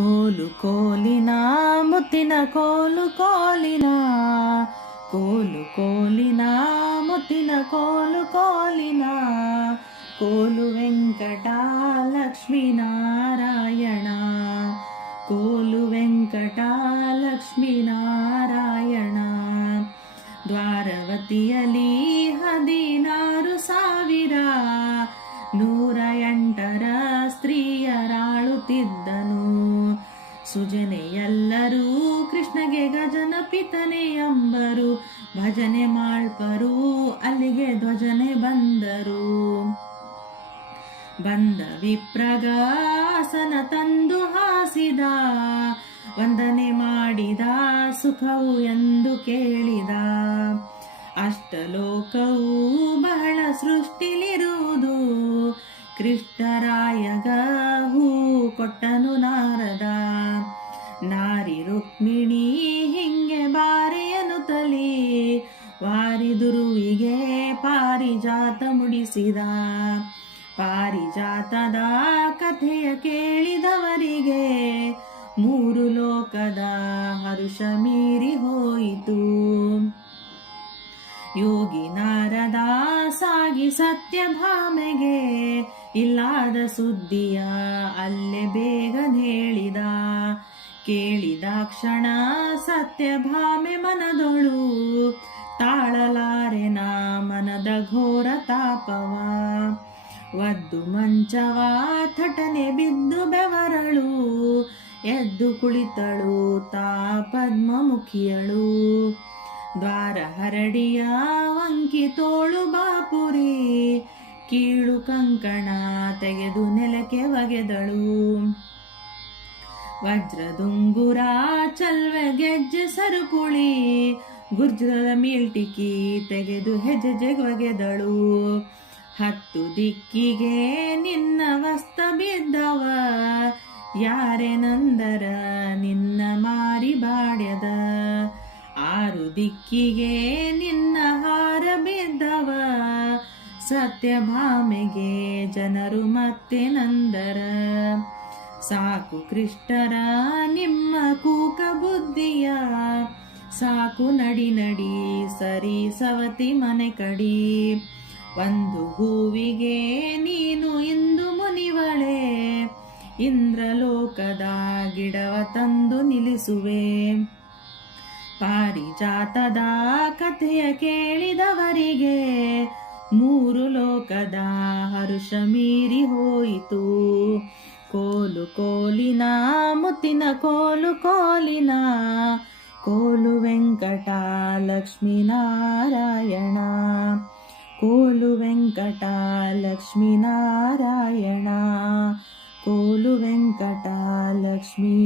కోలు కోలినా ముత్తిన కోలు కోలినా. కోలు కోలినా ముత్తిన కోలు కోలినా. కోలు వెంకట లక్ష్మీనారాయణ కోలు వెంకట లక్ష్మీనారాయణ ద్వారవతియలీ ಸುಜನೆಯೆಲ್ಲರೂ ಕೃಷ್ಣಗೆ ಗಜನ ಪಿತನೆ ಎಂಬರು ಭಜನೆ ಮಾಡ್ಪರು, ಅಲ್ಲಿಗೆ ಧ್ವಜನೆ ಬಂದರು. ಬಂದ ವಿಪ್ರಗಾಸನ ತಂದು ಹಾಸಿದ. ವಂದನೆ ಮಾಡಿದ, ಸುಖವು ಎಂದು ಕೇಳಿದ. ಅಷ್ಟಲೋಕವು ಬಹಳ ಸೃಷ್ಟಿಲಿರುವುದು. ಕೃಷ್ಣರಾಯಗ ಹೂ ಕೊಟ್ಟನು ನಾರದ. ನಾರಿ ರುಕ್ಮಿಣಿ ಹಿಂಗೆ ಬಾರೆಯನು ತಲಿ ವಾರಿದುರುವಿಗೆ ಪಾರಿಜಾತ ಮುಡಿಸಿದ. ಪಾರಿಜಾತದ ಕಥೆಯ ಕೇಳಿದವರಿಗೆ ಮೂರು ಲೋಕದ ಹರುಷ ಮೀರಿ ಹೋಯಿತು. ಯೋಗಿ ನಾರದ ಸಾಗಿ ಸತ್ಯಭಾಮೆಗೆ ಇಲ್ಲಾದ ಸುದ್ದಿಯ ಅಲ್ಲೇ ಬೇಗನೆ ಹೇಳಿದ ಕೇಳಿದ ಕ್ಷಣ ಸತ್ಯಭಾಮೆ ಮನದೊಳು. ನಾ ಮನದ ಘೋರ ತಾಪವ. ಒದ್ದು ಮಂಚವ ಥಟನೆ ಬಿದ್ದು ಬೆವರಳು. ಎದ್ದು ಕುಳಿತಳು ತಾ ಪದ್ಮಮುಖಿಯಳು. ದ್ವಾರ ಹರಡಿಯ ಅಂಕಿ ತೋಳು ಬಾಪುರಿ. ಕೀಳು ಕಂಕಣ ತೆಗೆದು ನೆಲಕ್ಕೆ ಒಗೆದಳು. ವಜ್ರದುಂಗುರ ಚಲ್ವ ಗೆಜ್ಜೆ ಸರುಪುಳಿ ಗುರ್ಜದ ಮೀಳ್ಟಿಕಿ ತೆಗೆದು ಹೆಜ್ಜೆ ಒಗೆದಳು ಹತ್ತು ದಿಕ್ಕಿಗೆ ನಿನ್ನ ವಸ್ತ ಬಿದ್ದವ ಯಾರೆನಂದರ ನಿನ್ನ ಮಾರಿ ಬಾಡ್ಯದ? ಆರು ದಿಕ್ಕಿಗೆ ನಿನ್ನ ಹಾರ ಬಿದ್ದವ ಸತ್ಯಭಾಮೆಗೆ ಜನರು ಮತ್ತೆ ನಂದರ? ಸಾಕು ಕೃಷ್ಣರ ನಿಮ್ಮ ಕೂಕ ಬುದ್ಧಿಯ. ಸಾಕು ನಡಿ ನಡಿ ಸರಿ ಸವತಿ ಮನೆ ಕಡಿ. ಒಂದು ಹೂವಿಗೆ ನೀನು ಇಂದು ಮುನಿವಳೆ. ಇಂದ್ರಲೋಕದ ಗಿಡವ ತಂದು ನಿಲ್ಲಿಸುವೆ. ಪಾರಿಜಾತದ ಕಥೆಯ ಕೇಳಿದವರಿಗೆ ಮೂರು ಲೋಕದ ಹರುಷ ಮೀರಿ ಹೋಯಿತು. కోలు కోలినా ముతిన కోలు కోలినా. కోలు వెంకట లక్ష్మీనారాయణ కోలు వెంకట లక్ష్మీనారాయణ కోలు వెంకట లక్ష్మీ